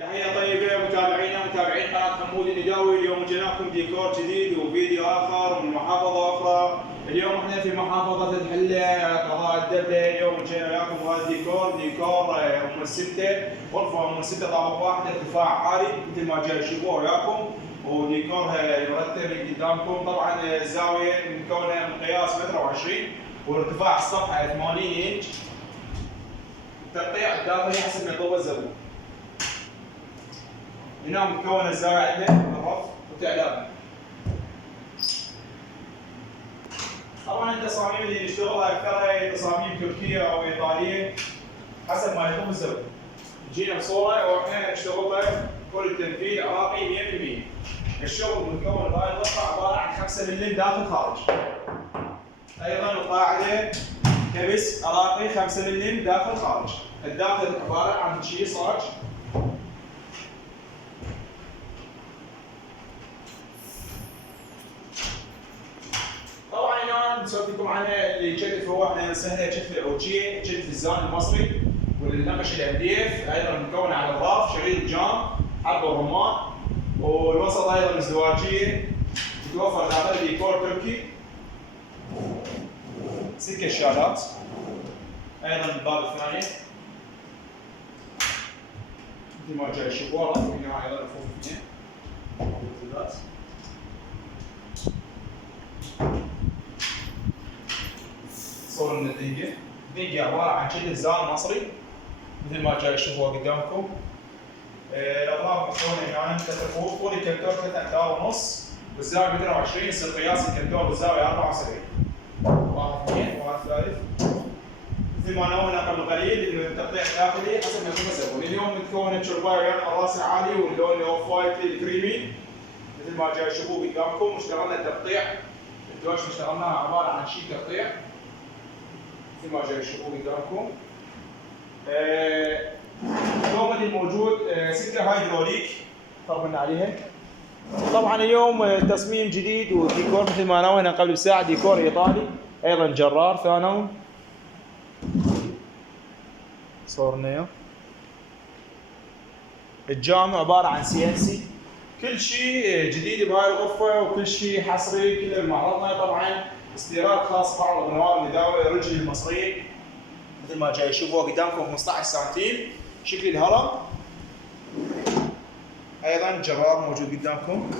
تحية طيبة متابعينا متابعين قناة حمود النداوي. اليوم جيناكم ديكور جديد وفيديو آخر من محافظة أخرى. اليوم احنا في محافظة الحلة قضاء الدبلة. اليوم جينا وياكم هذا ديكور أم الستة، غرفة أم الستة طابق واحد ارتفاع عالي مثل ما جاي تشوفوه وياكم، وديكورها مرتب قدامكم. طبعا الزاوية مكونة من قياس 1.20 متر، وارتفاع السطح 80 انش. التقطيع الداخلي حسب ما يطلب الزبون. هنا مكون الزاوية عندنا من رف وتعلام. طبعا التصاميم اللي نشتغلها اكثرها هي تصاميم تركية او ايطالية حسب ما يطلب الزبون. جينا بصورة واحنا نشتغلها كل التنفيذ عراقي 100%. الشغل مكون بهاي الغرفة عبارة عن 5 ملم داخل خارج. ايضا القاعدة كبس عراقي 5 ملم داخل خارج. الداخل عبارة عن شيء صاج. طبعا هنا نسوي لكم عنها اللي كتف، هو احنا سهله كتف العوجيه، كتف الزان المصري، والنقش الارديف ايضا مكون على الراف، شريط جام، حب الرمان، والوسط ايضا ازدواجيه تتوفر داخل ديكور تركي. سكه الشالات ايضا الباب الثاني مثل ما جاي تشوفوه، رف هنا ايضا رفوف اثنين. صورة من الدنجة. الدنجة عبارة عن شكل زان مصري مثل ما جاي تشوفوه قدامكم. الأضراب مكونة هنا 3 رفوف، طول الكنتور 3 أمتار ونص، والزاوية 1.20 يصير قياس الكنتور والزاوية 74. واحد اثنين واحد ثالث. مثل ما نوهنا قبل قليل إنه التقطيع الداخلي حسب ما يكون الزبون. اليوم متكونة شرباية الراس العالي واللون الاوف وايت الكريمي مثل ما جاي تشوفوه قدامكم. اشتغلنا التقطيع، الدوش اللي اشتغلناها عبارة عن شيء تقطيع مثل ما جاي تشوفوه قدامكم. اليوم اللي موجود سكه هايدروليك طبقنا عليها. طبعا اليوم تصميم جديد وديكور مثل ما نوهنا قبل بساعه، ديكور ايطالي ايضا جرار ثانوي. صورنا اياه. الجامع عباره عن CNC. كل شيء جديد بهاي الغرفه وكل شيء حصري. كل معرضنا طبعا استيراد خاص بعض البنوار النداوي الرجل المصري مثل ما جاي تشوفوه قدامكم 15 سنتيم شكل الهرم. ايضا جرار موجود قدامكم.